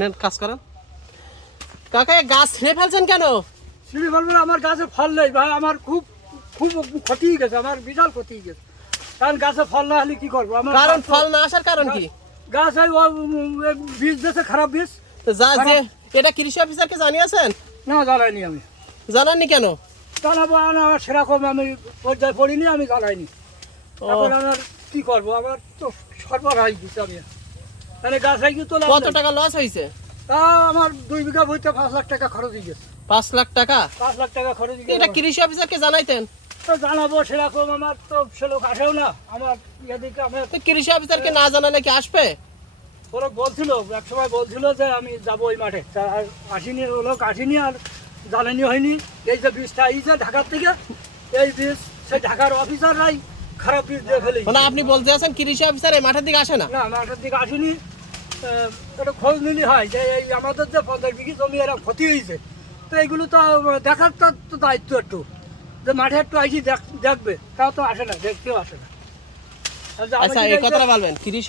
নেন কাজ করেন। কাকা গাছ ছিঁড়ে ফেলছেন কেন? ছিঁড়ে ফেলবো না, আমার গাছে ফল নেই ভাই, আমার খুব খুব ক্ষতি হয়ে গেছে, আমার বিশাল ক্ষতি হয়ে গেছে। কারণ গাছে ফল না হলে কি করবো? আমার কারণ ফল না আসার কারণ কি? গাছ বীজ দিয়েছে, খারাপ বীজ। তো যা যে এটা কৃষি অফিসারকে জানিয়েছেন? না, জানাইনি আমি। জানাননি কেন? জানাবো না, আমার সেরকম আমি পর্যায়ে পড়িনি, আমি জানাইনি। এখন আমার কি করবো? আমার তো সরবরাহ দিচ্ছে আমি, তাহলে গাছ হাইকি তো কত টাকা লস হয়েছে? তা আমার 2 বিঘা বইতে 5 লাখ টাকা খরচ হয়ে গেছে। 5 লাখ টাকা? 5 লাখ টাকা খরচ হয়ে এটা গেছে। কৃষি অফিসারকে জানাইতেন? তো জানাবো, সেরকম আমার তো সে লোক আসেও না আমার এদিকে। আমার তো কৃষি অফিসারকে না জানালে কি আসবে? ও লোক বলছিল, এক সময় বলছিল যে আমি যাবো ওই মাঠে, তা আর আসিনি, ও লোক আসেনি আর জানানি হয়নি। এই যে বীজটা এই যে ঢাকার থেকে, এই বীজ সেই ঢাকার অফিসাররাই খারাপ বীজ দিয়ে ফেলে। মানে আপনি বলতে আছেন কৃষি অফিসার এই মাঠের দিকে আসে না? না, মাঠের দিকে আসেনি। একটা খোঁজ নিলে হয় যে এই আমাদের যে 50 বিঘি জমি এরা ক্ষতি হয়েছে, তো এইগুলো তো দেখার তো দায়িত্ব একটু, যে মাঠে একটু আইসি দেখবে, তাও তো আসে না, দেখতেও আসে না। আর যে আমি আচ্ছা যদি এই এই যে- কথাটা বলবেন কৃষি